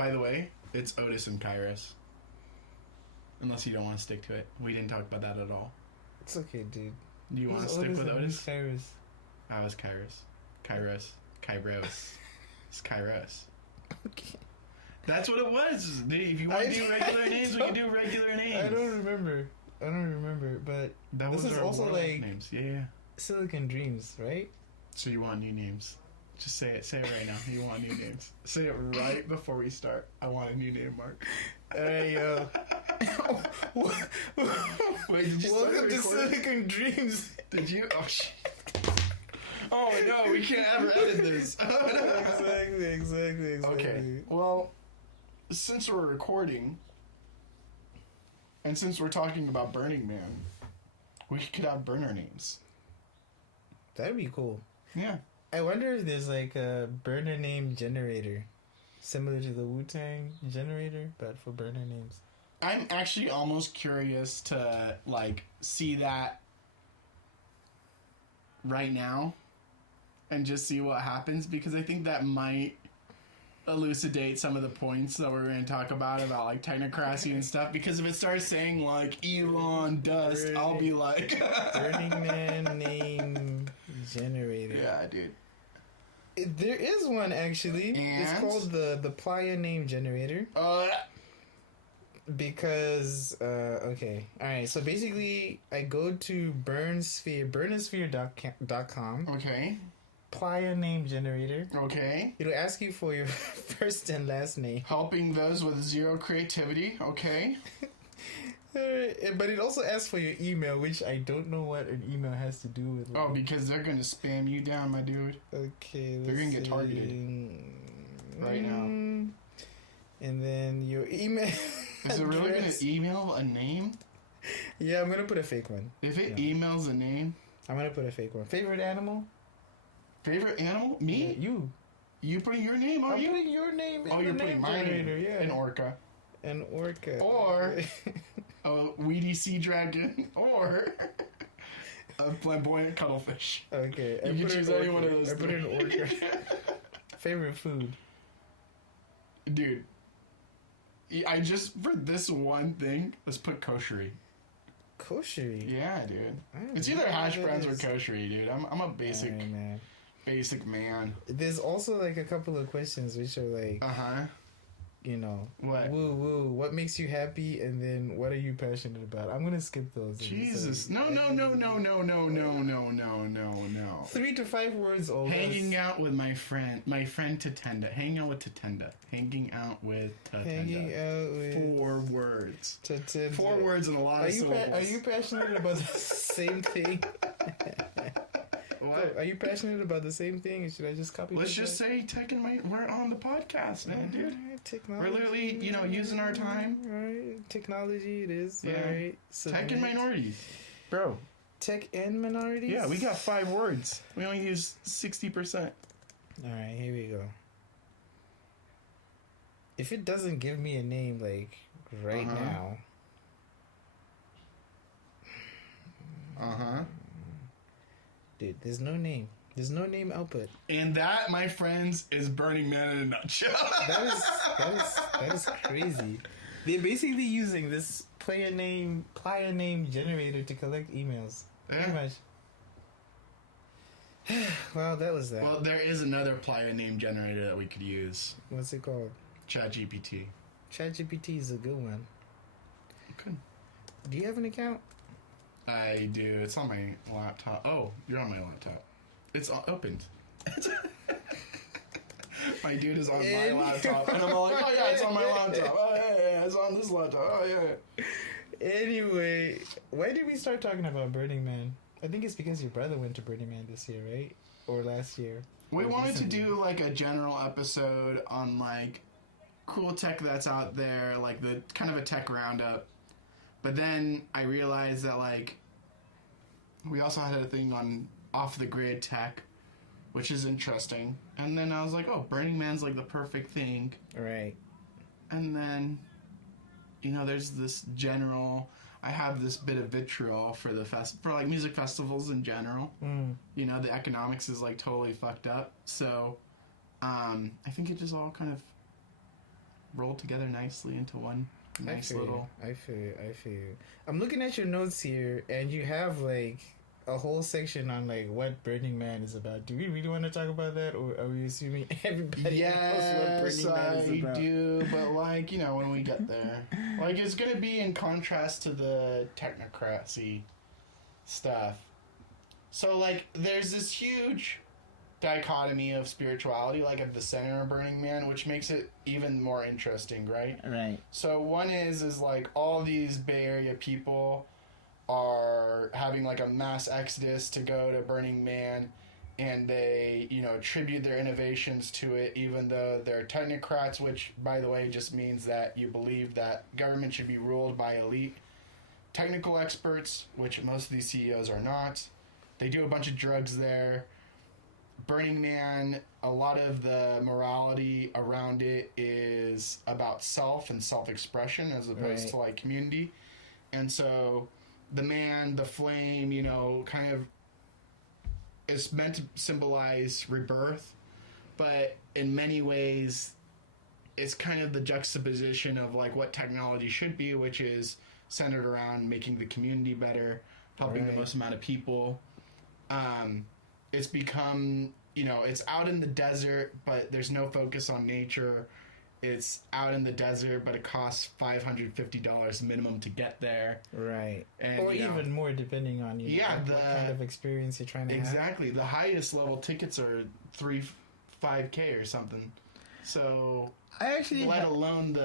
By the way, it's Otis and Kairos. Unless you don't want to stick to it. We didn't talk about that at all. It's okay, dude. Do you want to stick with Otis? Kairos. I was Kairos. Kairos. It's Kairos. Okay. That's what it was. If you want to do regular names, we can do regular names. I don't remember, but that this was is our also like names. Yeah. Silicon Dreams, right? So you want new names? Just say it. Say it right now. You want new names. Say it right before we start. I want a new name, Mark. Hey, yo. Wait, did you Welcome to Silicon Dreams. Did you? Oh, shit. Oh, no. We can't ever edit this. Exactly. Okay. Well, since we're recording, and since we're talking about Burning Man, we could have burner names. That'd be cool. Yeah. I wonder if there's like a burner name generator, similar to the Wu-Tang generator, but for burner names. I'm actually almost curious to like see that right now and just see what happens, because I think that might elucidate some of the points that we're going to talk about like technocracy and stuff, because if it starts saying like Elon Dust, I'll be like Burning Man name generator. Yeah, dude. There is one actually. And? It's called the Playa name generator. Because okay, all right. So basically, I go to burnosphere.com. Okay. Playa name generator. Okay. It'll ask you for your first and last name. Helping those with zero creativity. Okay. But it also asks for your email, which I don't know what an email has to do with. Oh, because they're gonna spam you down, my dude. Okay. They're gonna get targeted right now. And then your email. Is it really gonna email a name? Yeah, I'm gonna put a fake one. If it emails a name, I'm gonna put a fake one. Favorite animal? Favorite animal? Me? Yeah, you. You putting your name? Are I'm you? putting your name in Oh, the you're name putting my generator, name. yeah. An orca. An orca. Or a weedy sea dragon. Or a flamboyant cuttlefish. Okay. You can choose any one of those. I put an orca. Favorite food? Dude. I just, for this one thing, let's put koshery. Koshery? Yeah, dude. It's either hash browns or koshery, dude. I'm a basic man. There's also like a couple of questions which are like, you know, what? Woo woo. What makes you happy, and then what are you passionate about? I'm gonna skip those. Jesus, no. 3 to 5 words or Hanging out with my friend Tatenda. Hanging out with Tatenda. Hanging out with Tatenda. Hanging out with 4 words. Tatenda. 4 words and a lot of syllables. Are you passionate about the same thing? What? Are you passionate about the same thing? Should I just copy? Let's just say we're on the podcast, man, dude. Technology. We're literally, using our time. Right. Technology, it is. Yeah. Right. Tech and minorities. Bro. Tech and minorities? Yeah, we got 5 words. We only use 60%. Alright, here we go. If it doesn't give me a name, like, right now. Dude, there's no name. There's no name output. And that, my friends, is Burning Man in a nutshell. That is crazy. They're basically using this playa name generator to collect emails. Pretty much. Well, that was that. Well, there is another playa name generator that we could use. What's it called? ChatGPT. ChatGPT is a good one. Okay. Do you have an account? I do. It's on my laptop. Oh, you're on my laptop. It's opened. My dude is on my laptop. And I'm all like, oh yeah, it's on my laptop. Oh yeah, it's on this laptop. Oh yeah. Anyway, why did we start talking about Burning Man? I think it's because your brother went to Burning Man this year, right? Or last year. We wanted to do like a general episode on like cool tech that's out there, like the kind of a tech roundup. But then I realized that like we also had a thing on off the grid tech, which is interesting. And then I was like, oh, Burning Man's like the perfect thing. Right. And then, there's this general. I have this bit of vitriol for for like music festivals in general. The economics is like totally fucked up. So, I think it just all kind of roll together nicely into one nice little. I feel you. I'm looking at your notes here, and you have like a whole section on like what Burning Man is about. Do we really want to talk about that, or are we assuming everybody knows what Burning Man is about? I do, but like, you know, when we get there, like, it's gonna be in contrast to the technocracy stuff. So like, there's this huge dichotomy of spirituality, like at the center of Burning Man, which makes it even more interesting, right? Right. So one is like all these Bay Area people are having like a mass exodus to go to Burning Man, and they, you know, attribute their innovations to it, even though they're technocrats, which, by the way, just means that you believe that government should be ruled by elite technical experts, which most of these CEOs are not. They do a bunch of drugs there. Burning Man, a lot of the morality around it is about self and self-expression as opposed to like community. And so the man, the flame, you know, kind of is meant to symbolize rebirth, but in many ways it's kind of the juxtaposition of like what technology should be, which is centered around making the community better, helping the most amount of people. It's become, you know, it's out in the desert, but there's no focus on nature. It's out in the desert, but it costs $550 minimum to get there. Right. And, or even more, depending on what kind of experience you're trying to have. Exactly. The highest level tickets are $5K or something. So, let alone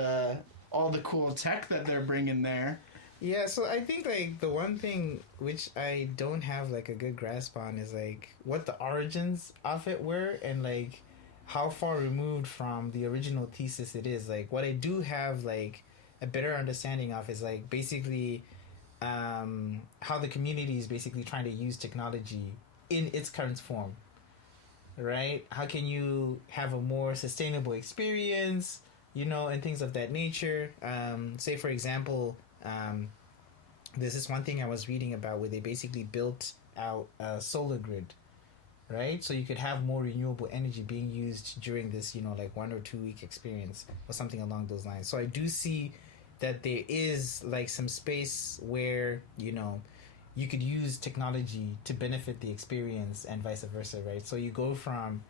all the cool tech that they're bringing there. Yeah, so I think like the one thing which I don't have like a good grasp on is like what the origins of it were, and like how far removed from the original thesis it is. Like what I do have like a better understanding of is like basically how the community is basically trying to use technology in its current form, right? How can you have a more sustainable experience, you know, and things of that nature. Say for example, there's this one thing I was reading about where they basically built out a solar grid, right? So you could have more renewable energy being used during this, you know, like 1 or 2 week experience or something along those lines. So I do see that there is like some space where, you know, you could use technology to benefit the experience and vice versa, right? So you go from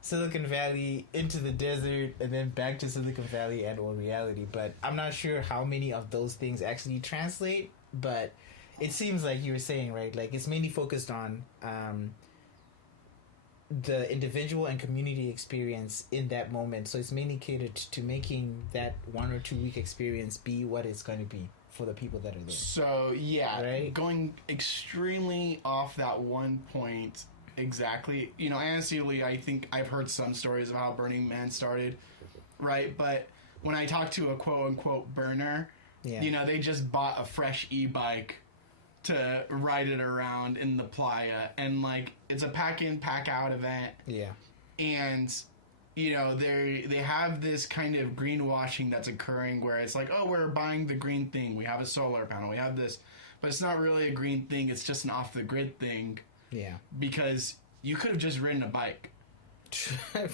Silicon Valley into the desert and then back to Silicon Valley and or reality. But I'm not sure how many of those things actually translate, but it seems like you were saying, right? Like it's mainly focused on the individual and community experience in that moment. So it's mainly catered to making that 1 or 2 week experience be what it's going to be for the people that are there. So yeah, right? Going extremely off that one point. Exactly. You know, honestly, I think I've heard some stories of how Burning Man started, right? But when I talk to a quote-unquote burner, you know, they just bought a fresh e-bike to ride it around in the playa. And, like, it's a pack-in, pack-out event. Yeah. And, you know, they have this kind of greenwashing that's occurring where it's like, oh, we're buying the green thing. We have a solar panel. We have this. But it's not really a green thing. It's just an off-the-grid thing. Yeah. Because you could have just ridden a bike.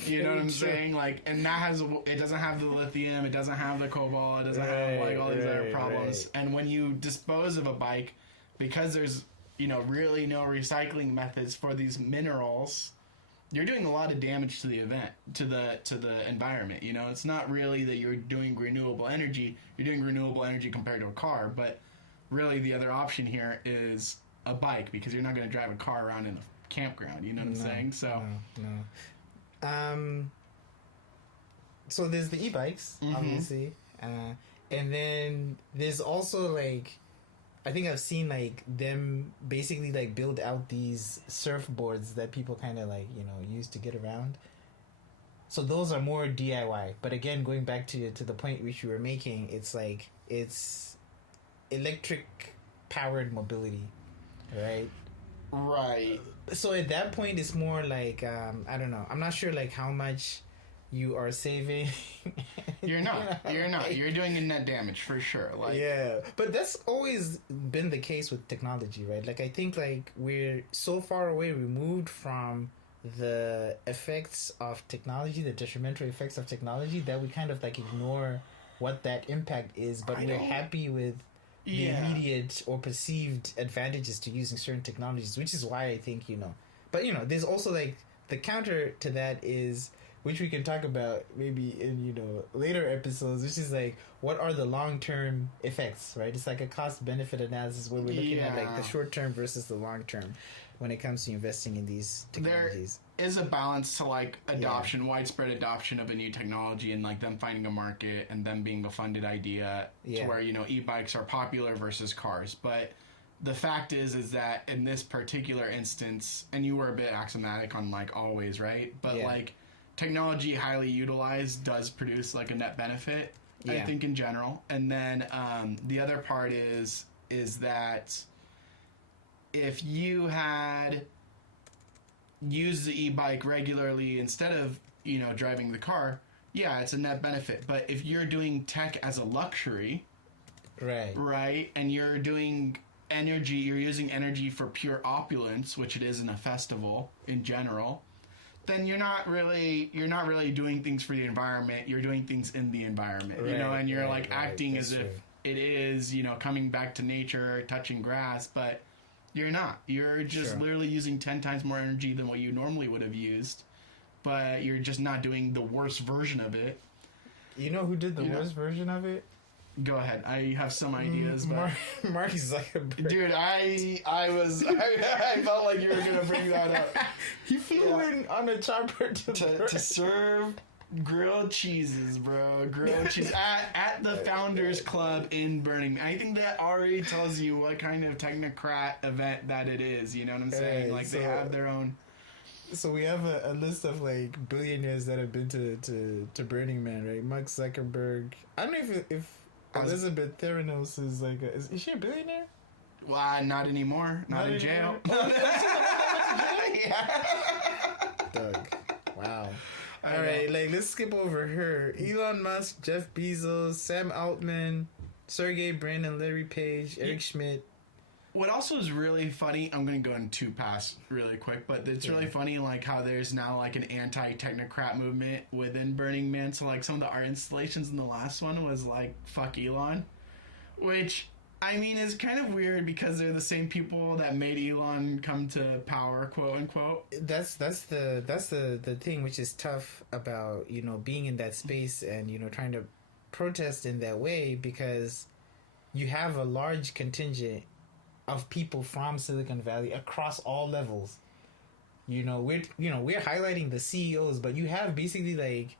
You know what I'm saying? Like, and that it doesn't have the lithium, it doesn't have the cobalt, it doesn't have like all these other problems. Right. And when you dispose of a bike, because there's, you know, really no recycling methods for these minerals, you're doing a lot of damage to the to the environment. You know, it's not really that you're doing renewable energy. You're doing renewable energy compared to a car, but really the other option here is a bike, because you're not going to drive a car around in a campground, you know what I'm saying? So so there's the e-bikes, obviously, and then there's also like, I think I've seen like them basically like build out these surfboards that people kind of like, you know, use to get around. So those are more DIY, but again, going back to the point which you were making, it's like it's electric powered mobility. Right. So at that point, it's more like I don't know. I'm not sure like how much you are saving. You're not. You're doing a net damage for sure. Like, yeah, but that's always been the case with technology, right? Like I think like we're so far away removed from the effects of technology, the detrimental effects of technology, that we kind of like ignore what that impact is, but we're happy with the immediate or perceived advantages to using certain technologies, which is why I think, but there's also like the counter to that is, which we can talk about maybe in later episodes, which is like, what are the long-term effects, right? It's like a cost-benefit analysis where we're looking at like the short-term versus the long-term when it comes to investing in these technologies. There is a balance to like adoption, widespread adoption of a new technology, and like them finding a market and them being a funded idea to where e-bikes are popular versus cars. But the fact is that in this particular instance, and you were a bit axiomatic on like always, right? But like technology highly utilized does produce like a net benefit, I think, in general. And then the other part is that if you had used the e-bike regularly instead of driving the car, it's a net benefit. But if you're doing tech as a luxury, right, and you're doing energy, you're using energy for pure opulence, which it is in a festival in general, then you're not really doing things for the environment. You're doing things in the environment, and you're acting as if it is, coming back to nature, touching grass, but you're not. You're just literally using 10 times more energy than what you normally would have used, but you're just not doing the worst version of it. You know who did the worst version of it? Go ahead. I have some ideas, but Mark Zuckerberg. Dude, I felt like you were gonna bring that up. He flew in on a chopper to serve grilled cheeses, bro. Grilled cheese at the Founders Club in Burning Man. I think that already tells you what kind of technocrat event that it is. You know what I'm saying? Like, they have their own. So we have a list of like billionaires that have been to Burning Man, right? Mark Zuckerberg. I don't know if Elizabeth Theranos is like is she a billionaire? Well, not anymore. Not in jail. Doug. Wow. All right, let's skip over her. Elon Musk, Jeff Bezos, Sam Altman, Sergey Brin and Larry Page, Eric Schmidt. What also is really funny, I'm going to go into pass really quick, but it's really funny like how there's now like an anti-technocrat movement within Burning Man. So like some of the art installations in the last one was like, fuck Elon, which I mean is kind of weird because they're the same people that made Elon come to power, quote unquote. That's the thing which is tough about, being in that space and, trying to protest in that way, because you have a large contingent of people from Silicon Valley across all levels. We're highlighting the CEOs, but you have basically like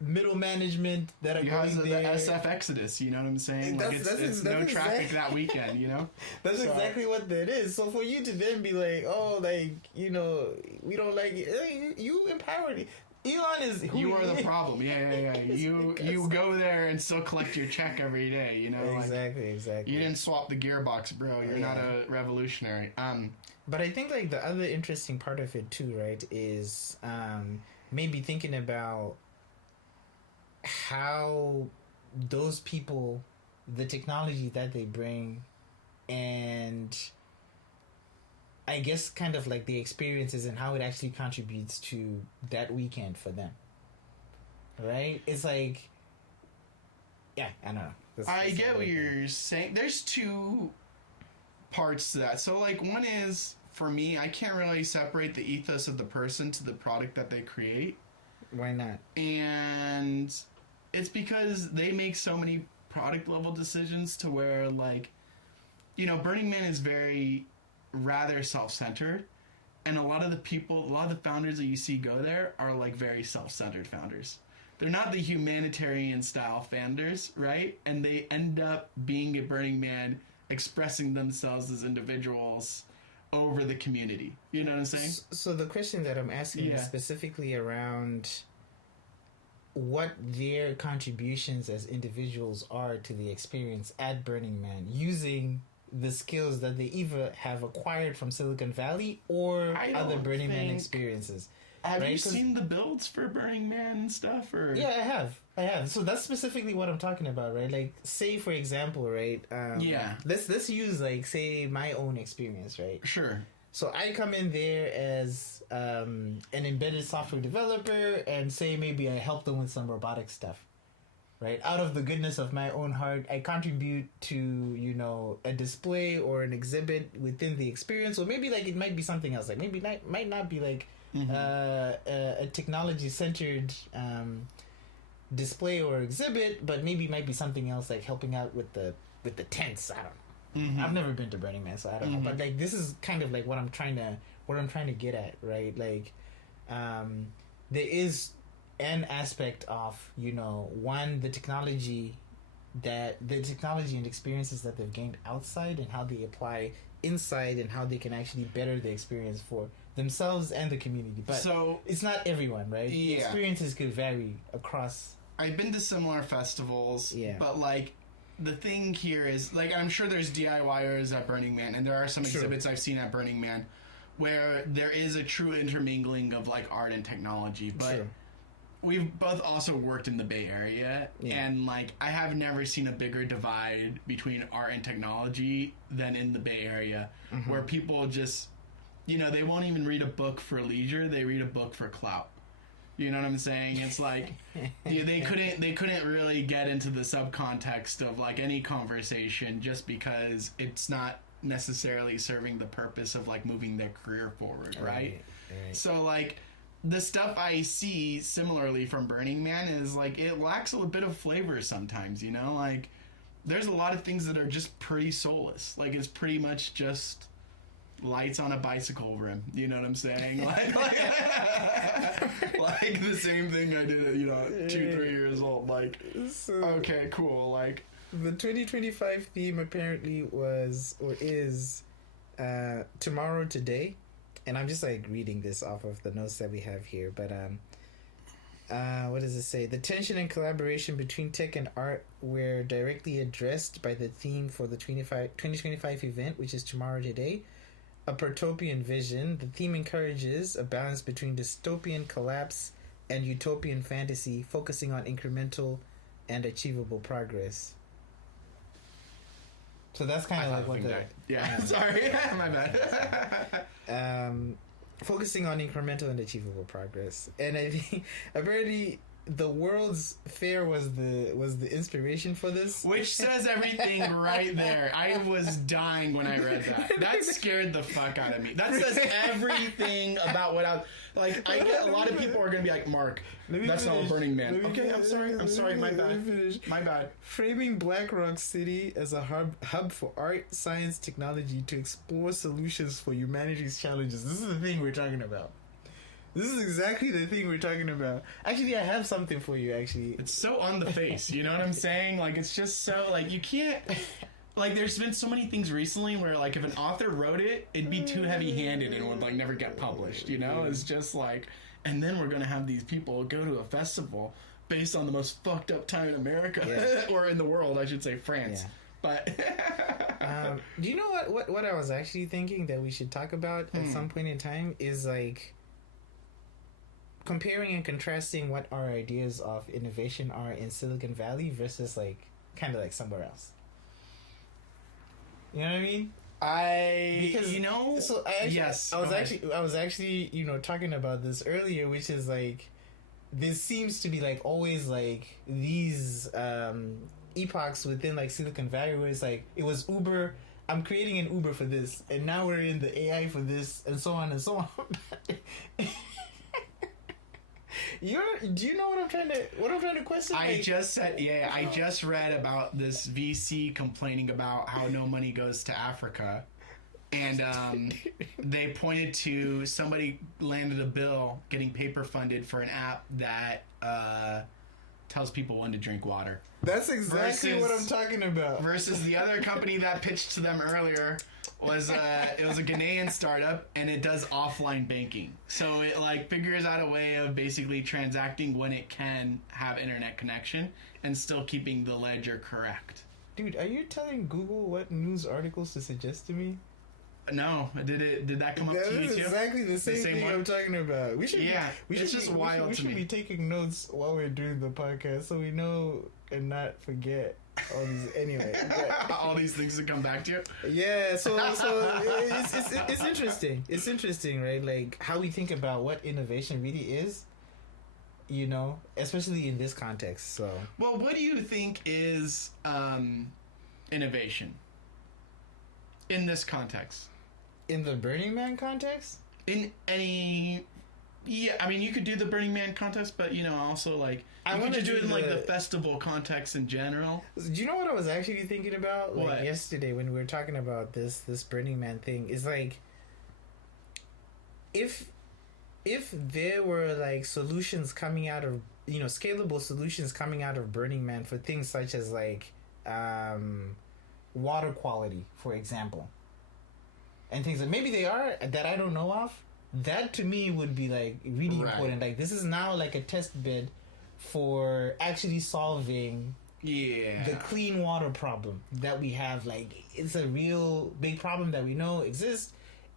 middle management that are going there. The SF Exodus, you know what I'm saying? Like it's no traffic that weekend, That's exactly what that is. So for you to then be like, oh, like, we don't like it. Hey, you empowered it. Elon is who you are the problem. Yeah. You go there and still collect your check every day. Exactly. You didn't swap the gearbox, bro. You're not a revolutionary. But I think like the other interesting part of it too, right, is maybe thinking about how those people, the technology that they bring, and I guess kind of like the experiences and how it actually contributes to that weekend for them. Right? It's like, I don't know. I get what you're saying. There's two parts to that. So like one is, for me, I can't really separate the ethos of the person to the product that they create. Why not? And it's because they make so many product level decisions to where like, Burning Man is very rather self-centered, and a lot of the founders that you see go there are like very self-centered founders. They're not the humanitarian style founders, right? And they end up being at Burning Man expressing themselves as individuals over the community. You know what I'm saying? So the question that I'm asking is specifically around what their contributions as individuals are to the experience at Burning Man, using the skills that they either have acquired from Silicon Valley or other Burning Man experiences. Have you seen the builds for Burning Man and stuff? Or Yeah, I have. So that's specifically what I'm talking about, right? Like, say for example, right? Let's use like say my own experience, right? Sure. So I come in there as an embedded software developer, and say maybe I help them with some robotic stuff. Right, out of the goodness of my own heart, I contribute to a display or an exhibit within the experience, or maybe like it might be something else. Like maybe might not be like a technology centered display or exhibit, but maybe it might be something else, like helping out with the tents. I don't know. I've never been to Burning Man, so I don't know. But like this is kind of like what I'm trying to get at, right? Like there is an aspect of one, the technology and experiences that they've gained outside, and how they apply inside, and how they can actually better the experience for themselves and the community. But so it's not everyone, right? Yeah. The experiences could vary across. I've been to similar festivals, but like the thing here is, like, I'm sure there's DIYers at Burning Man, and there are some exhibits I've seen at Burning Man where there is a true intermingling of like art and technology, but we've both also worked in the Bay Area, and like I have never seen a bigger divide between art and technology than in the Bay Area, where people just, they won't even read a book for leisure; they read a book for clout. You know what I'm saying? It's like they couldn't really get into the subcontext of like any conversation just because it's not necessarily serving the purpose of like moving their career forward, right? So like the stuff I see similarly from Burning Man is like it lacks a little bit of flavor sometimes, like there's a lot of things that are just pretty soulless. Like it's pretty much just lights on a bicycle rim, you know what I'm saying? Like the same thing I did at 2-3 years old. Like, so okay, cool. Like the 2025 theme apparently was or is tomorrow today. And I'm just like reading this off of the notes that we have here, but what does it say? The tension and collaboration between tech and art were directly addressed by the theme for the 2025 event, which is tomorrow today, a protopian vision. The theme encourages a balance between dystopian collapse and utopian fantasy, focusing on incremental and achievable progress. So that's kind of like what the... Sorry, my bad. Focusing on incremental and achievable progress. And I think apparently the World's Fair was the inspiration for this. Which says everything right there. I was dying when I read that. That scared the fuck out of me. That says everything about what I was... Like, I get a lot of people are going to be like, Mark, that's not a Burning Man. Okay, I'm sorry, my bad. Framing Black Rock City as a hub for art, science, technology to explore solutions for humanity's challenges. This is the thing we're talking about. This is exactly the thing we're talking about. Actually, I have something for you, actually. It's so on the face, you know what I'm saying? Like, it's just so, like, you can't... Like, there's been so many things recently where, like, if an author wrote it, it'd be too heavy-handed and would, like, never get published, It's just, like... And then we're gonna have these people go to a festival based on the most fucked up time in America. Or in the world, I should say, France. Yeah. But... do you know what I was actually thinking that we should talk about at some point in time is, like... comparing and contrasting what our ideas of innovation are in Silicon Valley versus, like, kind of like somewhere else. You know what I mean? So I was actually talking about this earlier, which is like this seems to be like always like these epochs within like Silicon Valley where it's like it was Uber. I'm creating an Uber for this, and now we're in the AI for this, and so on and so on. Do you know what I'm trying to question? I just read about this VC complaining about how no money goes to Africa, and they pointed to somebody landed a bill getting paper funded for an app that tells people when to drink water. That's exactly what I'm talking about. Versus the other company that pitched to them earlier was it was a Ghanaian startup, and it does offline banking. So it like figures out a way of basically transacting when it can have internet connection and still keeping the ledger correct. Dude, are you telling Google what news articles to suggest to me? No, did that come up to you That's too? exactly the same thing one? I'm talking about. We should it's just wild we to should me. be taking notes while we're doing the podcast so we know and not forget all these anyway. All these things to come back to you. Yeah, so it's interesting. It's interesting, right? Like how we think about what innovation really is, you know, especially in this context. So, well, what do you think is innovation in this context? in the Burning Man context, In any, yeah, I mean, you could do the Burning Man contest, but you know, also like you could just do it in like the festival context in general. do you know what I was actually thinking about? Like What? yesterday when we were talking about this Burning Man thing, is like if there were like solutions coming out of, you know, scalable solutions coming out of Burning Man for things such as like water quality, for example, and things that maybe they are that I don't know of, that to me would be like really Right. important. Like this is now like a test bed for actually solving Yeah. the clean water problem that we have. Like it's a real big problem that we know exists,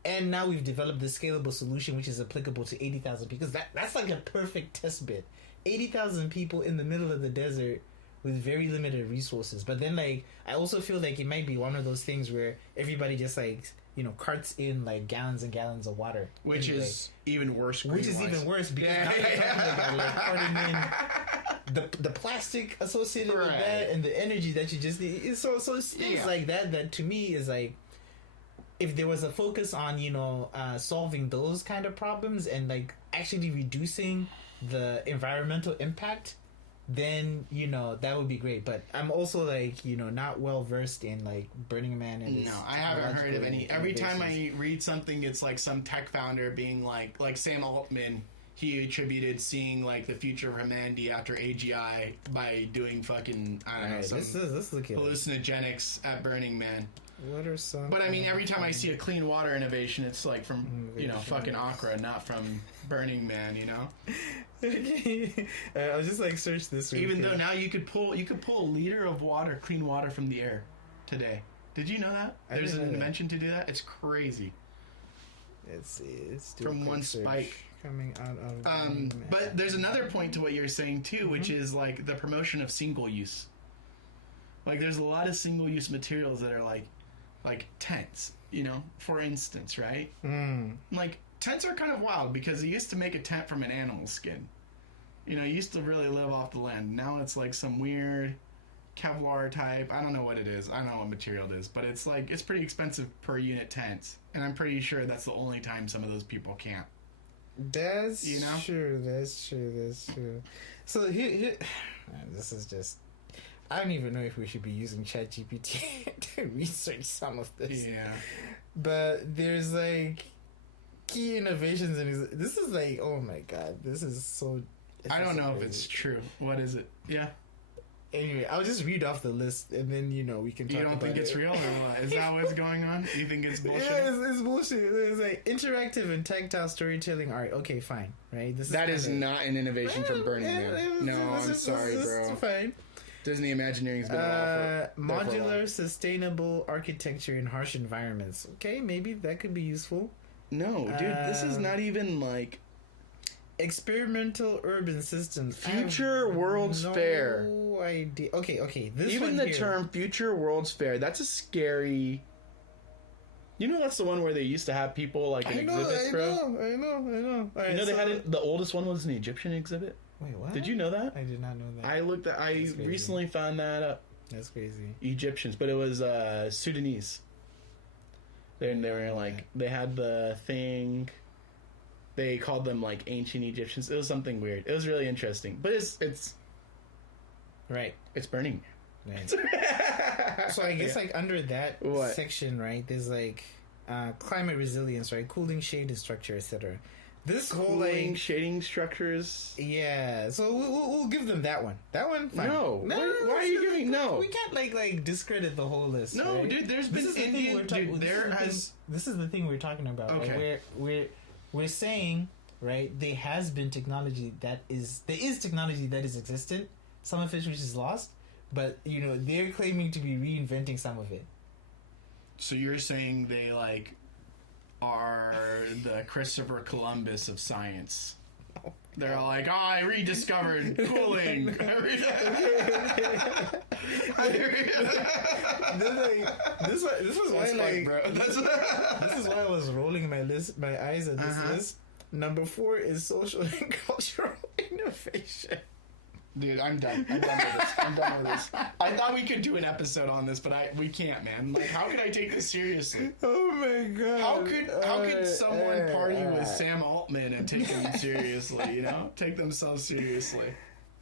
and now we've developed this scalable solution which is applicable to 80,000 people. Because that's like a perfect test bed. 80,000 people in the middle of the desert with very limited resources. But then like I also feel like it might be one of those things where everybody just like, you know, carts in like gallons and gallons of water, Which anyway. is even worse. Which is green-wise. even worse because now you're talking about like carting in the plastic associated with Right. that and the energy that you just need. So it's things like that to me is like, if there was a focus on, you know, solving those kind of problems and like actually reducing the environmental impact, then, you know, that would be great. But I'm also like, you know, not well versed in like Burning Man and No, I haven't heard of any. Every time I read something, it's like some tech founder being like Sam Altman. He attributed seeing like the future of humanity after AGI by doing fucking I don't know some let's look at hallucinogenics at Burning Man. what are some. But I mean, every time I see a clean water innovation, it's like from you know fucking Accra, not from Burning Man. You know. I'll just like search this. Even though now you could pull a liter of water, clean water from the air today. Did you know that? There's an invention to do that. It's crazy. Let's see. Let's do From one spike. coming out of. But there's another point to what you're saying too, which is like the promotion of single use. Like there's a lot of single use materials that are like tents, you know, for instance, right? Like tents are kind of wild because you used to make a tent from an animal skin. You know, you used to really live off the land. Now it's like some weird Kevlar type. I don't know what it is. I don't know what material it is, but it's like it's pretty expensive per unit tent, and I'm pretty sure that's the only time some of those people camp. That's You know? true. That's true. So here, this is just. I don't even know if we should be using ChatGPT to research some of this. Yeah. But there's like key innovations, and this is like, oh my god, this is so. I don't know if crazy. it's true. What is it? Yeah. Anyway, I'll just read off the list, and then you know we can talk You don't about think it's it. real or what? Is that what's going on? You think it's bullshit? Yeah, it's bullshit. It's like interactive and tactile storytelling art. Okay, fine, right? This That is kinda- not an innovation from Burning Man. No, I'm sorry, this bro. is fine. Disney Imagineering's been around for Modular, sustainable architecture in harsh environments. Okay, maybe that could be useful. No, dude, this is not even like Experimental urban systems. Future World's Fair. No idea. Okay. This even one the here. term Future World's Fair. That's a scary. You know, that's the one where they used to have people like an exhibit, bro. I know. All right, You know, they so- had it. The oldest one was an Egyptian exhibit. Wait, what? Did you know that? I did not know that. I looked at. I That's crazy. recently found that up. That's crazy. Egyptians, but it was Sudanese. They were like they had the thing. They called them like ancient Egyptians. It was something weird. It was really interesting, but it's Right. Burning. Right. So I guess like under that What? section, right? There's like climate resilience, right? Cooling, shade, structure, etc. This whole Cooling, like shading structures. yeah. So we'll give them that one. That one. Fine. No. Why are you giving no? We can't like discredit the whole list. No, right? dude. There's This been is the thing Indian. we're talking. Dude, there has. This is the thing we're talking about. Okay. Right? We're saying right. There has been technology there is technology that is existent. Some of it which is lost, but you know they're claiming to be reinventing some of it. So you're saying they like are the Christopher Columbus of science. They're all like, oh, I rediscovered cooling. This was why, like, bro. this is why I was rolling my eyes at this list. Number 4 is social and cultural innovation. Dude, I'm done. I'm done with this. I thought we could do an episode on this, but we can't, man. Like, how could I take this seriously? Oh my god! How could someone party with Sam Altman and take them seriously? You know, take themselves seriously.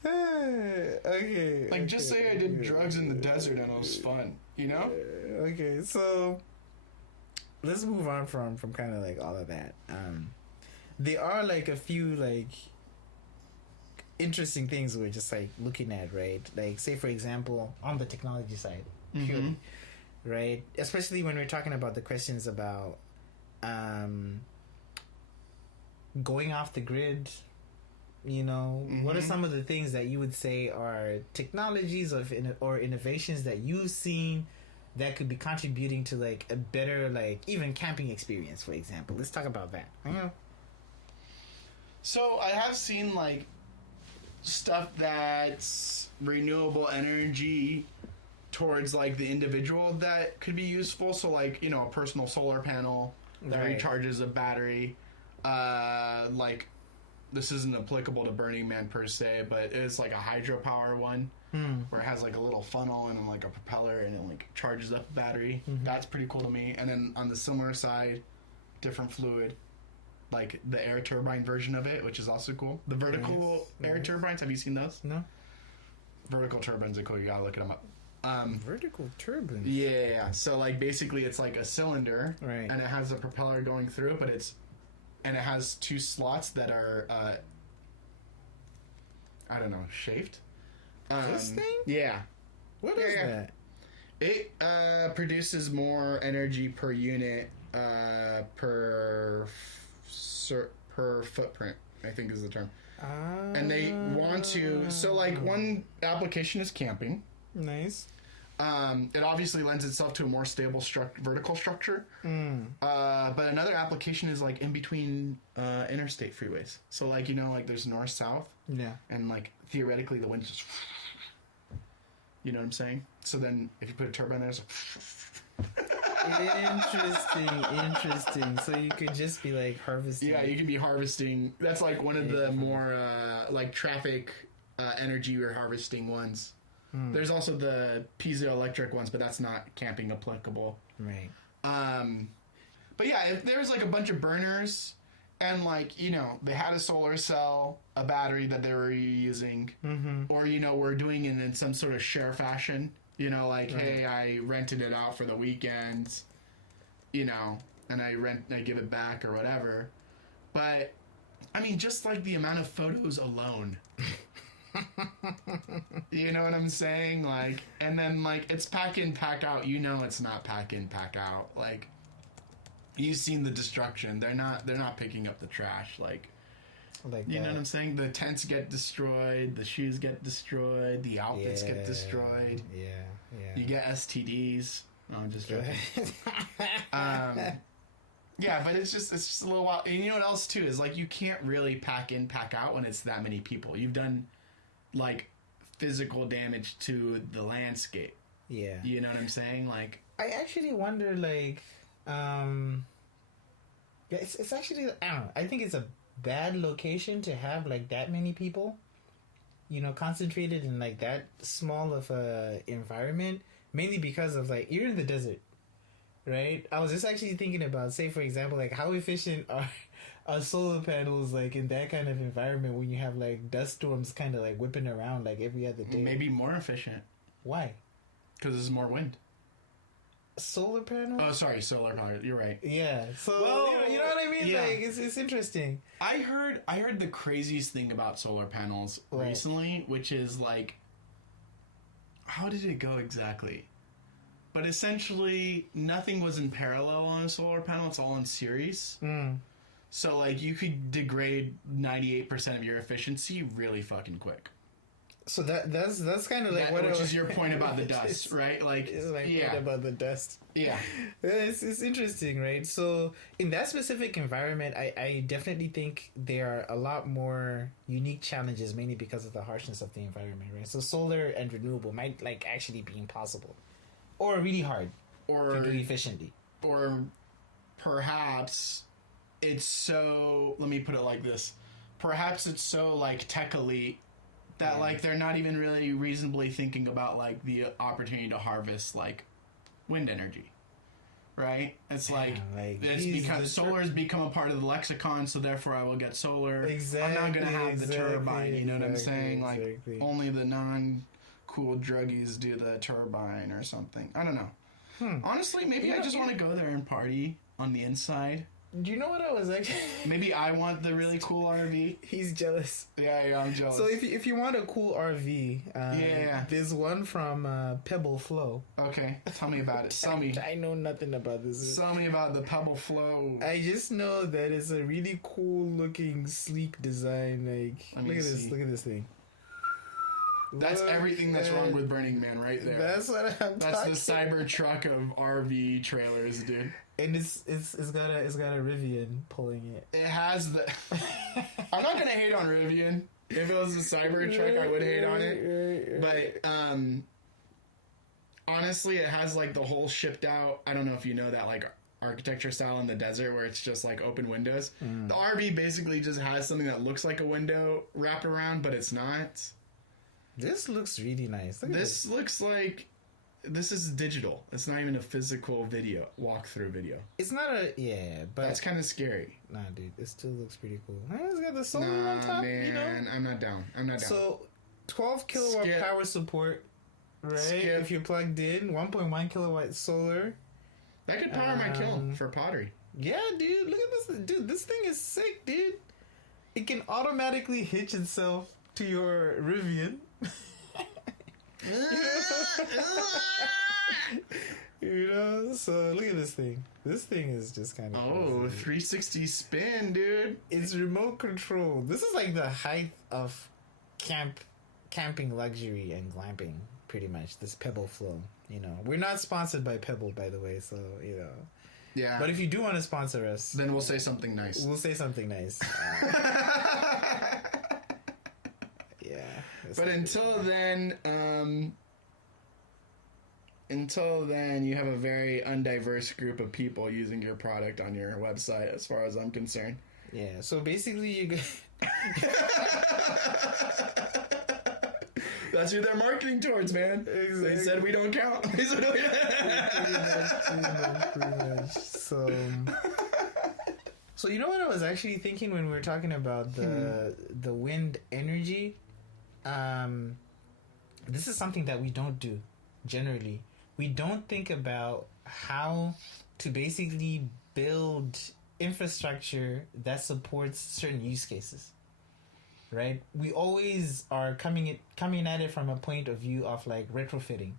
Okay. Like, just say I did drugs in the desert and it was fun. You know? Okay, so let's move on from kind of like all of that. There are like a few like interesting things we're just like looking at, right? Like, say for example, on the technology side, purely, right? Especially when we're talking about the questions about going off the grid. You know, what are some of the things that you would say are technologies or innovations that you've seen that could be contributing to like a better, like, even camping experience, for example? Let's talk about that. So I have seen like stuff that's renewable energy towards like the individual that could be useful. So like, you know, a personal solar panel that recharges a battery. Like, this isn't applicable to Burning Man per se, but it's like a hydropower one where it has like a little funnel and like a propeller and it like charges up a battery. That's pretty cool to me. And then on the similar side, different fluid, like the air turbine version of it, which is also cool. The vertical air turbines, have you seen those? No. Vertical turbines are cool. You gotta look them up. Vertical turbines. Yeah. So like basically, it's like a cylinder, right? And it has a propeller going through it, but it has 2 slots that are I don't know, shaped. This thing? Yeah. What is that? It produces more energy per unit per footprint, I think is the term. And they want to, so like one application is camping. Nice. It obviously lends itself to a more stable vertical structure. But another application is like in between interstate freeways. So like, you know, like there's north-south. Yeah. And like theoretically the wind just, you know what I'm saying? So then if you put a turbine there, it's Interesting. So you could just be like harvesting. Yeah, you can be harvesting. That's like one of the more like traffic energy we're harvesting ones. There's also the piezoelectric ones, but that's not camping applicable. Right. But yeah, if there's like a bunch of burners and like, you know, they had a solar cell, a battery that they were using, or, you know, we're doing it in some sort of share fashion. You know, like, hey, I rented it out for the weekends, you know, and I give it back or whatever. But, I mean, just like the amount of photos alone. You know what I'm saying? Like, and then, like, it's pack in, pack out. You know it's not pack in, pack out. Like, you've seen the destruction. They're not picking up the trash. Like you know what I'm saying? The tents get destroyed, the shoes get destroyed, the outfits get destroyed. Yeah. You get STDs. No, I'm just joking. Yeah, but it's just a little while. And you know what else too is like you can't really pack in, pack out when it's that many people. You've done like physical damage to the landscape. Yeah. You know what I'm saying? Like, I actually wonder, like, it's actually, I don't know, I think it's a bad location to have like that many people, you know, concentrated in like that small of a environment, mainly because of like, you're in the desert, right? I was just actually thinking about, say for example, like how efficient are solar panels like in that kind of environment when you have like dust storms kind of like whipping around like every other day. Maybe more efficient. Why? Because there's more wind. Solar panel? Oh, sorry, solar power. You're right. Yeah. So you know what I mean? Yeah. Like it's interesting. I heard the craziest thing about solar panels recently, which is like, how did it go exactly? But essentially, nothing was in parallel on a solar panel. It's all in series. So like, you could degrade 98% of your efficiency really fucking quick. So that's kind of like which is your point about the dust, right? Like, it's my point about the dust. Yeah. It's interesting, right? So in that specific environment, I definitely think there are a lot more unique challenges, mainly because of the harshness of the environment, right? So solar and renewable might like actually be impossible, or really hard, to do efficiently, or perhaps it's so. Let me put it like this: perhaps it's so like tech elite that like they're not even really reasonably thinking about like the opportunity to harvest like wind energy, right? It's like solar has become a part of the lexicon, so therefore I will get solar. Exactly, I'm not gonna have the turbine. You know what I'm saying? Like only the non-cool druggies do the turbine or something. I don't know. Honestly, maybe I just want to go there and party on the inside. Do you know what I was actually? Maybe I want the really cool RV. He's jealous. Yeah, I'm jealous. So if you want a cool RV, there's one from Pebble Flow. Okay, tell me about it. Tell me. I know nothing about this. Tell me about the Pebble Flow. I just know that it's a really cool looking, sleek design. Like, look at this thing. That's everything that's wrong with Burning Man right there. That's what I'm That's the Cybertruck of RV trailers, dude. And it's got a Rivian pulling it. It has the. I'm not gonna hate on Rivian. If it was a Cybertruck, I would hate on it. But honestly, it has like the whole shipped out. I don't know if you know that like architecture style in the desert where it's just like open windows. The RV basically just has something that looks like a window wrapped around, but it's not. This looks really nice. This looks like this is digital. It's not even a physical video, walkthrough video. It's not but that's kind of scary. Nah, dude, it still looks pretty cool. It's got the solar on top, man, you know? I'm not down. So, 12 kilowatt power support, right? If you're plugged in, 1.1 kilowatt solar. That could power my kiln for pottery. Yeah, dude, look at this. Dude, this thing is sick, dude. It can automatically hitch itself to your Rivian. You know, so look at this thing. This thing is just kind of 360 spin, dude. It's remote control. This is like the height of camping luxury and glamping, pretty much. This Pebble Flow, you know. We're not sponsored by Pebble, by the way, so you know. Yeah. But if you do want to sponsor us, then we'll say something nice. Yeah. But until then, you have a very undiverse group of people using your product on your website, as far as I'm concerned. Yeah. So basically, you. That's who they're marketing towards, man. Exactly. They said we don't count. Pretty much. So you know what I was actually thinking when we were talking about the wind energy? This is something that we don't do generally. We don't think about how to basically build infrastructure that supports certain use cases. Right? We always are coming at it from a point of view of like retrofitting.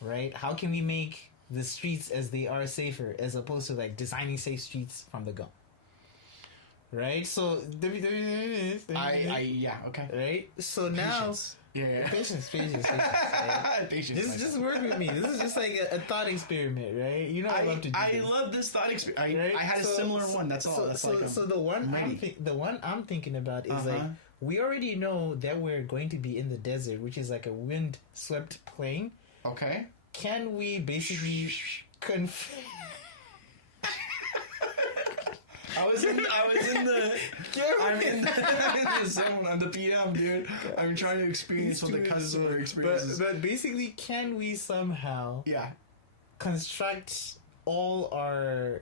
Right? How can we make the streets as they are safer as opposed to like designing safe streets from the go? Right? So okay. Right? So now Patience. Right? Patience. Just work with me. This is just like a thought experiment, right? You know I love to do this. I love this thought experiment. Right? I had a similar one. That's all. So the one I'm thinking about is like we already know that we're going to be in the desert, which is like a wind-swept plain. Okay. Can we basically I'm the PM, dude. I'm trying to experience what the customer experiences. But basically, can we somehow construct all our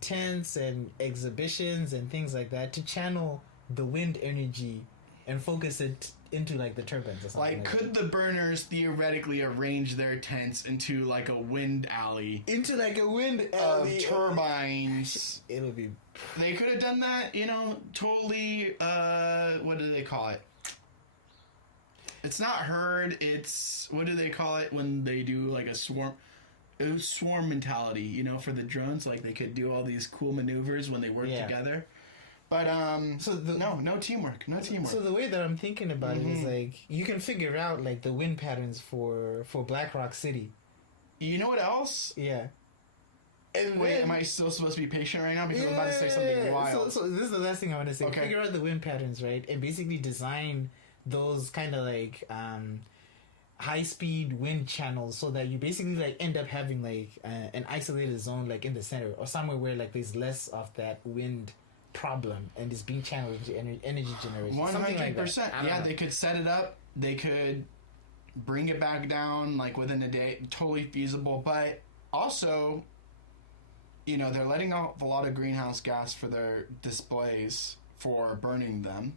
tents and exhibitions and things like that to channel the wind energy and focus it into like the turbines or something? Like could the burners theoretically arrange their tents into like a wind alley? Of turbines. It'll be... They could have done that, you know, totally, what do they call it? It's not herd, it's, what do they call it when they do like a swarm? It was swarm mentality, you know, for the drones. Like they could do all these cool maneuvers when they work together. But no teamwork. So the way that I'm thinking about it is like you can figure out like the wind patterns for Black Rock City. You know what else? Yeah. And wait, am I still supposed to be patient right now? Because I'm about to say something wild. So this is the last thing I want to say. Okay. Figure out the wind patterns, right? And basically design those kind of like high-speed wind channels so that you basically like end up having like an isolated zone like in the center or somewhere where like there's less of that wind problem and it's being channeled into energy generation. 100%. Yeah, they could set it up. They could bring it back down like within a day. Totally feasible. But also, you know, they're letting off a lot of greenhouse gas for their displays for burning them.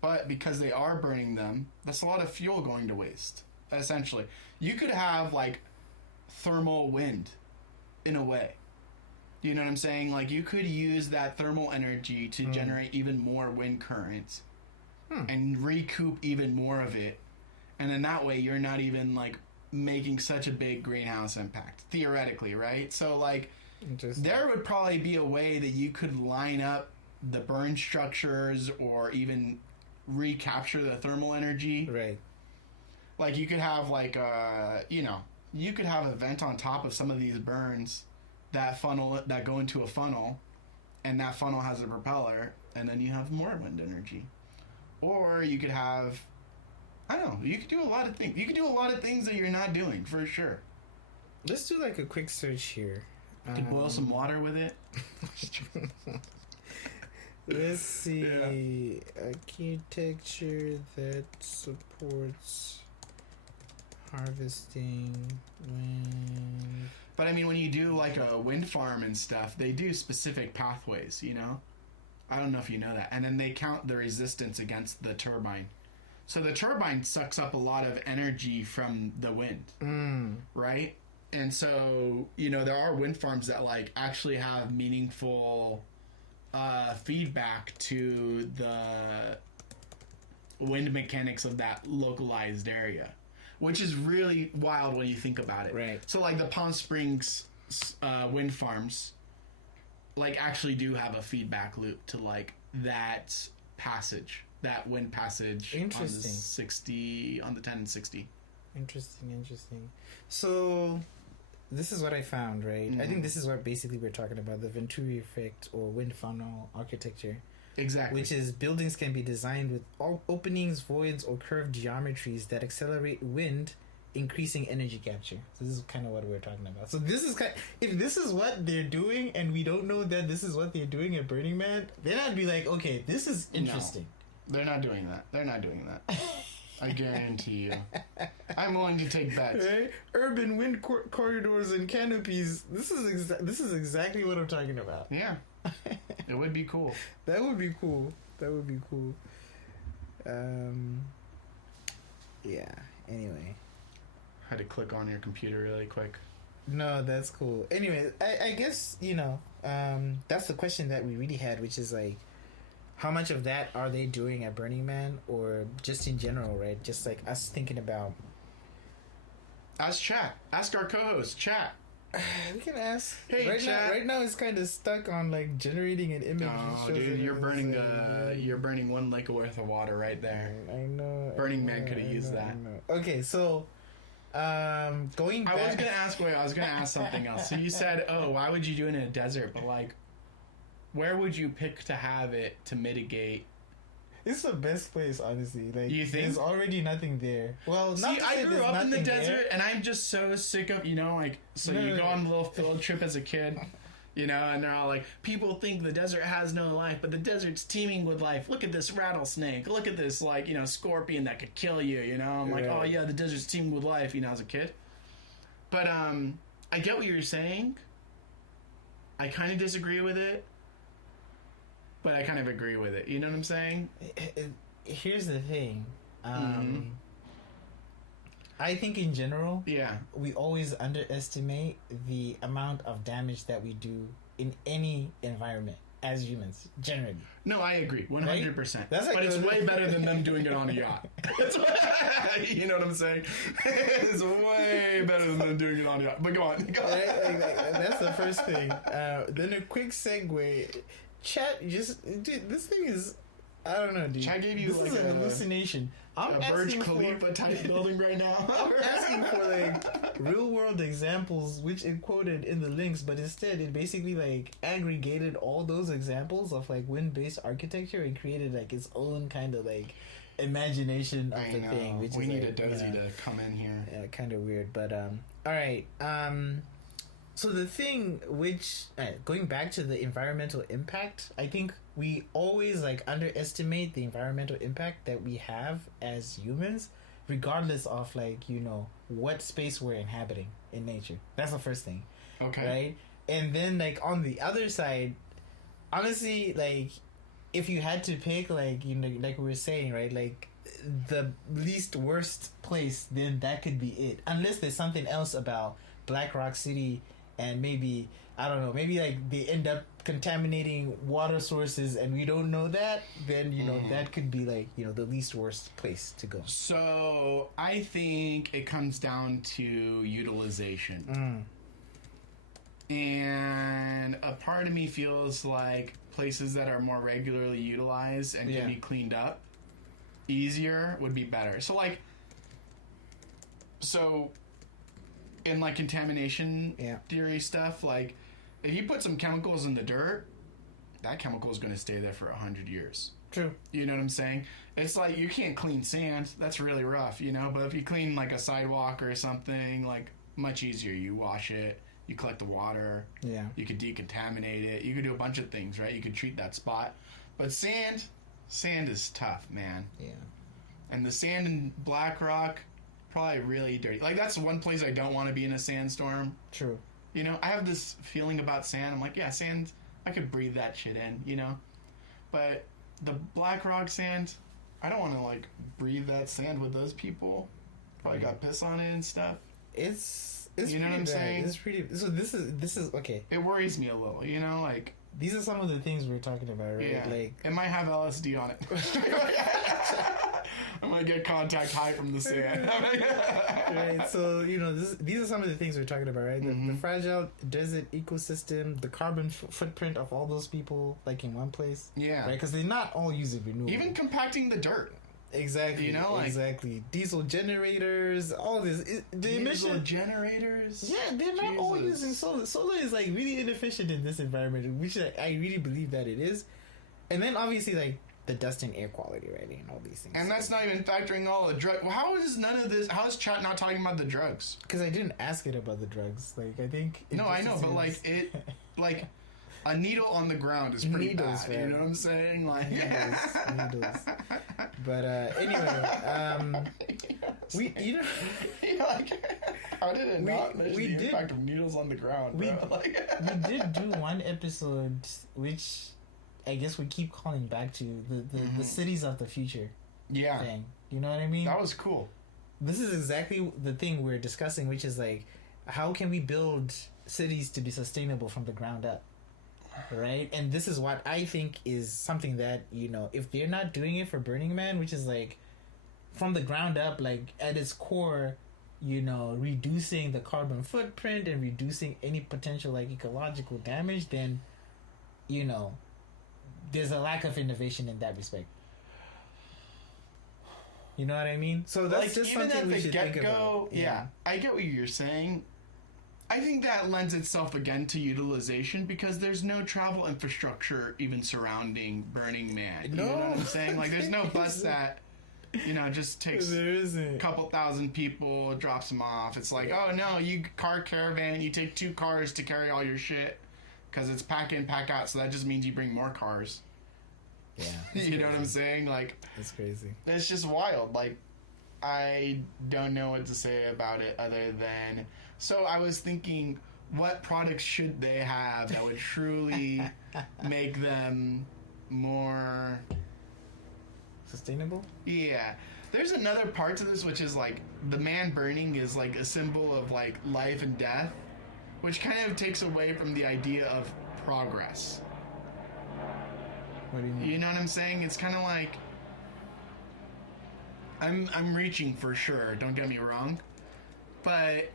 But because they are burning them, that's a lot of fuel going to waste, essentially. You could have, like, thermal wind, in a way. You know what I'm saying? Like, you could use that thermal energy to generate even more wind currents and recoup even more of it. And then that way, you're not even, like, making such a big greenhouse impact, theoretically, right? So, like, there would probably be a way that you could line up the burn structures or even recapture the thermal energy. Right. Like you could have like you could have a vent on top of some of these burns that go into a funnel, and that funnel has a propeller, and then you have more wind energy. Or you could have, I don't know, you could do a lot of things. You could do a lot of things that you're not doing, for sure. Let's do like a quick search here. Could boil some water with it. Let's see. Architecture that supports harvesting wind. But I mean, when you do like a wind farm and stuff, they do specific pathways, you know? I don't know if you know that. And then they count the resistance against the turbine. So the turbine sucks up a lot of energy from the wind, right? And so, you know, there are wind farms that like actually have meaningful feedback to the wind mechanics of that localized area, which is really wild when you think about it. Right. So like the Palm Springs wind farms like actually do have a feedback loop to like that passage, that wind passage on the 60, on the 10 and 60. Interesting. So this is what I found, right? I think this is what basically we're talking about, the Venturi effect or wind funnel architecture. Exactly. Which is buildings can be designed with all openings, voids, or curved geometries that accelerate wind, increasing energy capture. So this is kind of what we're talking about. So this is if this is what they're doing and we don't know that this is what they're doing at Burning Man, then I'd be like, okay, this is interesting. No, they're not doing that. I guarantee you. I'm willing to take bets. Right? Urban wind corridors and canopies. This is exactly what I'm talking about. Yeah. It would be cool. That would be cool. Yeah. Anyway. Had to click on your computer really quick. No, that's cool. Anyway, I guess, you know, that's the question that we really had, which is like, how much of that are they doing at Burning Man, or just in general, right? Just like us thinking about. Ask chat. Ask our co-host, chat. We can ask. Hey, chat. Right now, it's kind of stuck on like generating an image. No, dude, you're burning 1 lake worth of water right there. I know. Burning Man could have used that. Okay, so going back. I was gonna ask something else. So you said, oh, why would you do it in a desert? But like, where would you pick to have it to mitigate? It's the best place, honestly. Like, you think? There's already nothing there. Well, see, I grew up in the desert, and I'm just so sick of, you know, like, so you go on a little field trip as a kid, you know, and they're all like, people think the desert has no life, but the desert's teeming with life. Look at this rattlesnake. Look at this, like, you know, scorpion that could kill you, you know? I'm like, oh yeah, the desert's teeming with life, you know, as a kid. But I get what you're saying. I kind of disagree with it. But I kind of agree with it. You know what I'm saying? Here's the thing. I think in general, we always underestimate the amount of damage that we do in any environment as humans, generally. No, I agree. 100%. Right? But it's way better than them doing it on a yacht. You know what I'm saying? It's way better than them doing it on a yacht. But go on. Right? Like, that's the first thing. Then a quick segue. Chat, dude, this thing is, I don't know, dude. Chat gave you this like is an hallucination. I'm a Burj asking Khalifa type building right now. I'm asking for like real world examples, which it quoted in the links, but instead it basically like aggregated all those examples of like wind based architecture and created like its own kind of like imagination of the thing. Which we is need like, a dozy to come in here. Yeah, kind of weird, but all right. So the thing which going back to the environmental impact, I think we always like underestimate the environmental impact that we have as humans, regardless of like, you know, what space we're inhabiting in nature. That's the first thing. Okay. Right? And then like on the other side, honestly, like if you had to pick like, you know, like we were saying, right, like the least worst place, then that could be it. Unless there's something else about Black Rock City and maybe, I don't know, maybe like they end up contaminating water sources and we don't know that, then, you know, that could be like, you know, the least worst place to go. So I think it comes down to utilization. And a part of me feels like places that are more regularly utilized and can be cleaned up easier would be better. So like, in like contamination theory stuff, like if you put some chemicals in the dirt, that chemical is going to stay there for 100 years. True. You know what I'm saying? It's like you can't clean sand. That's really rough, you know? But if you clean like a sidewalk or something, like much easier. You wash it, you collect the water. Yeah. You could decontaminate it. You could do a bunch of things, right? You could treat that spot. But sand is tough, man. Yeah. And the sand in Black Rock, probably really dirty. Like, that's one place I don't want to be in a sandstorm. True. You know, I have this feeling about sand. I'm like, yeah, sand, I could breathe that shit in, you know? But the Black Rock sand, I don't want to, like, breathe that sand with those people. Probably got piss on it and stuff. It's you know what I'm saying? It's pretty... So this is... Okay. It worries me a little, you know? Like... These are some of the things we're talking about, right? Yeah. Like, it might have LSD on it. I'm gonna get contact high from the sand. Right, so, you know, these are some of the things we're talking about, right? The fragile desert ecosystem, the carbon footprint of all those people, like, in one place. Yeah. Right, because they're not all using renewable. Even compacting the dirt. Exactly. You know, like, exactly. Diesel generators, all this. Diesel generators? Yeah, they're not all using solar. Solar is, like, really inefficient in this environment, which I really believe that it is. And then, obviously, like, the dust and air quality, right, and all these things. And that's not even factoring all the drugs. Well, how is none of this? How is chat not talking about the drugs? Because I didn't ask it about the drugs. Like, I think. No, I know, but like a needle on the ground is pretty bad. Right? You know what I'm saying? Like needles. But anyway, we how did it not measure the impact of needles on the ground? We did do one episode which I guess we keep calling back to the cities of the future thing. You know what I mean? That was cool. This is exactly the thing we're discussing, which is like, how can we build cities to be sustainable from the ground up? Right? And this is what I think is something that, you know, if they're not doing it for Burning Man, which is like from the ground up, like at its core, you know, reducing the carbon footprint and reducing any potential like ecological damage, then, you know, there's a lack of innovation in that respect. You know what I mean? So that's like, just something we should think about. Yeah, I get what you're saying. I think that lends itself again to utilization because there's no travel infrastructure even surrounding Burning Man. You know what I'm saying? Like, there's no bus that, you know, just takes a couple thousand people, drops them off. It's like, oh no, you car caravan, you take 2 cars to carry all your shit because it's pack in, pack out. So that just means you bring more cars. Yeah. You know what I'm saying? Like, it's crazy. It's just wild. Like, I don't know what to say about it other than... So I was thinking, what products should they have that would truly make them more... sustainable? Yeah. There's another part to this, which is like, the man burning is like a symbol of like life and death, which kind of takes away from the idea of progress. What do you mean? You know what I'm saying? It's kind of like... I'm reaching for sure, don't get me wrong. But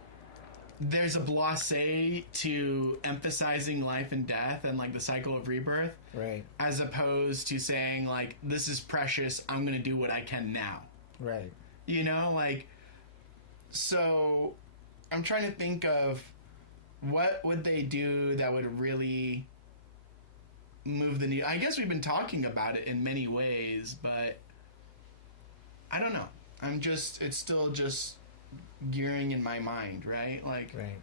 there's a blasé to emphasizing life and death and like the cycle of rebirth, Right. as opposed to saying like, this is precious, I'm gonna do what I can now. Right. You know, like, so I'm trying to think of what would they do that would really move the needle. I guess we've been talking about it in many ways, but I don't know. It's still just gearing in my mind, right? Like, Right.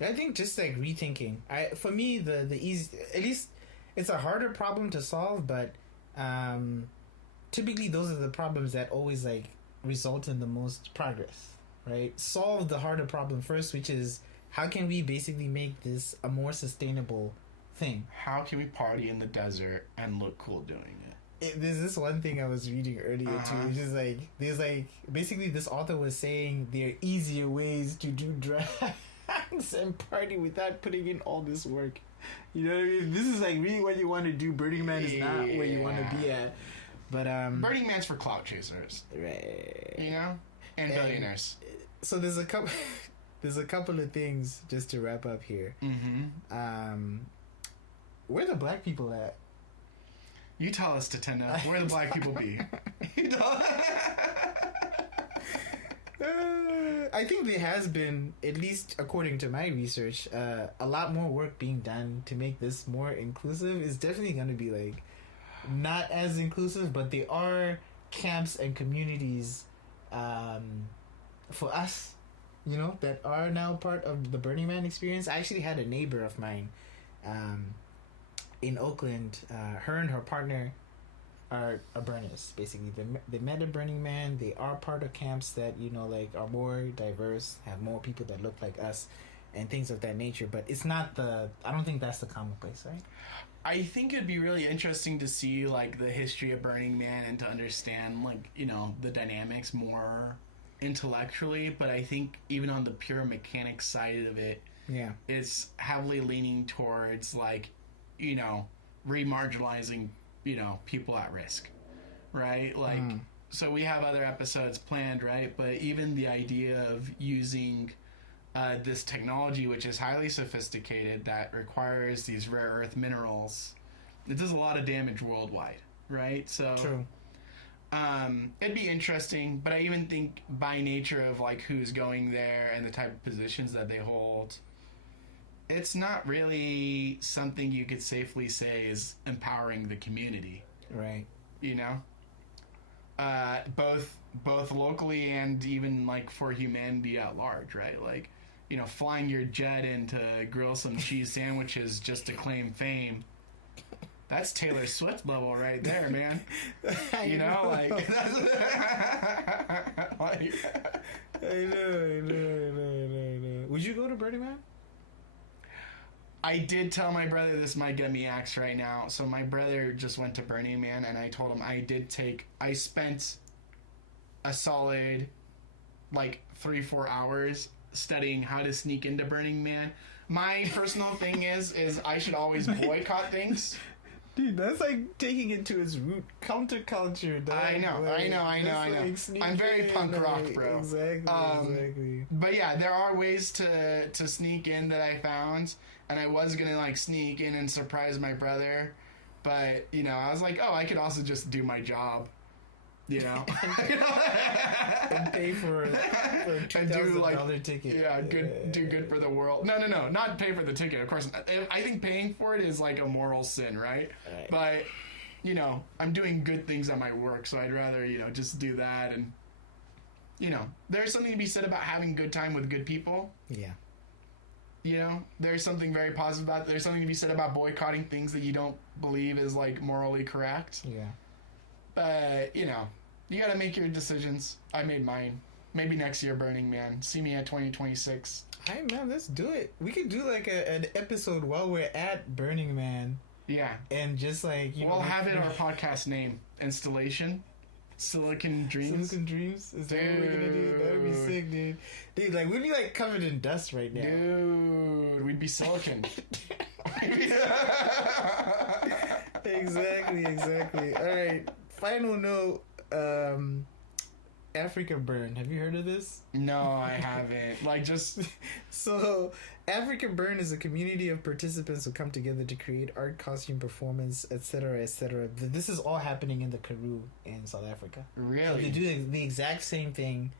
I think just like rethinking. For me, the easy, at least it's a harder problem to solve, but typically those are the problems that always like result in the most progress, right? Solve the harder problem first, which is how can we basically make this a more sustainable thing? how can we party in the desert and look cool doing it? There's this one thing I was reading earlier too, which is like there's like basically this author was saying there are easier ways to do drugs and party without putting in all this work. You know what I mean? This is like really what you want to do. Burning Man is not where you want to be at. But Burning Man's for clout chasers, right. you know, and billionaires. So there's a couple of things just to wrap up here. Mm-hmm. Where the black people at? You tell us, Tatenda. Where the black people be? I think there has been, at least according to my research, a lot more work being done to make this more inclusive. It's definitely going to be like not as inclusive, but there are camps and communities for us, you know, that are now part of the Burning Man experience. I actually had a neighbor of mine in Oakland. Her and her partner are burners, basically. They met at Burning Man. They are part of camps that, you know, like are more diverse, have more people that look like us and things of that nature. But it's not I don't think that's the commonplace, right? I think it'd be really interesting to see like the history of Burning Man and to understand like, you know, the dynamics more intellectually. But I think even on the pure mechanics side of it, Yeah. it's heavily leaning towards like, you know, remarginalizing, you know, people at risk, right? Like, so we have other episodes planned, right? But even the idea of using this technology, which is highly sophisticated, that requires these rare earth minerals, it does a lot of damage worldwide, right? So True. It'd be interesting, but I even think by nature of like who's going there and the type of positions that they hold, it's not really something you could safely say is empowering the community. Right. You know? Both locally and even like for humanity at large, right? Like, you know, flying your jet in to grill some cheese sandwiches just to claim fame. That's Taylor Swift level right there, man. You know, like that's like, I know. Would you go to Burning Man? I did tell my brother this might get me axed right now. So my brother just went to Burning Man, and I told him I spent a solid like 3-4 hours studying how to sneak into Burning Man. My personal thing is I should always boycott things. Dude, that's like taking it to its root, counterculture. Dog. I know. Like I'm very punk rock, bro. Exactly. But yeah, there are ways to sneak in that I found, and I was gonna like sneak in and surprise my brother, but you know, I was like, oh, I could also just do my job, you know, and pay for a $2,000 ticket. Yeah, do good for the world. No, not pay for the ticket. Of course, I think paying for it is like a moral sin, right? But you know, I'm doing good things at my work, so I'd rather, you know, just do that. And you know, there's something to be said about having good time with good people. Yeah. You know, there's something very positive about. There's something to be said about boycotting things that you don't believe is like morally correct. Yeah. But you know, you gotta make your decisions. I made mine. Maybe next year, Burning Man. See me at 2026. Hey man, let's do it. We could do like an episode while we're at Burning Man. Yeah. And just like we'll have it our podcast name. Installation. Silicon Dreams. Silicon Dreams? Is that what we're gonna do? That would be sick, dude. Dude, like we'd be like covered in dust right now. Dude, we'd be silicon. Exactly. Alright. Final note, Africa Burn. Have you heard of this? No, I haven't. Like, just... So, Africa Burn is a community of participants who come together to create art, costume, performance, etc., etc. This is all happening in the Karoo in South Africa. Really? So they do the exact same thing,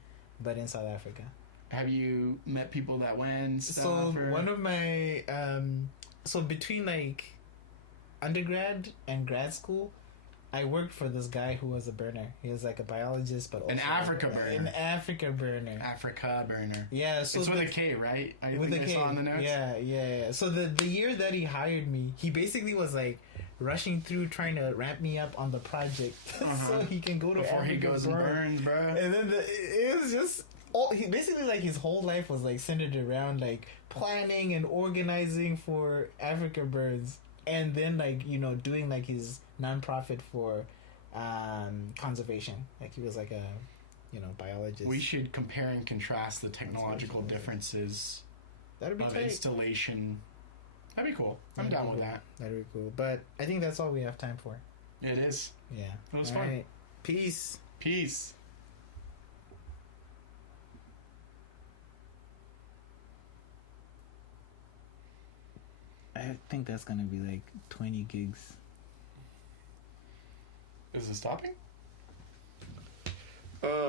but in South Africa. Have you met people that went stuff? So, one of my... so, between, like, undergrad and grad school, I worked for this guy who was a burner. He was like a biologist, but also an Africa burner. An Africa burner. Africa burner. Yeah, so it's with a K, right? I with think a I K. saw on the notes. Yeah. So the year that he hired me, he basically was like rushing through trying to ramp me up on the project so he can go to before Africa he goes and burns, bro. And then it was just he basically like his whole life was like centered around like planning and organizing for Africa Burns. And then, like, you know, doing, like, his nonprofit for conservation. Like, he was, like, a, you know, biologist. We should compare and contrast the technological differences That'd be of tight. installation. That'd be cool. I'm down with that. That'd be cool. But I think that's all we have time for. It is. Yeah. It was all fun. right. Peace. Peace. I think that's gonna be like 20 gigs. Is it stopping?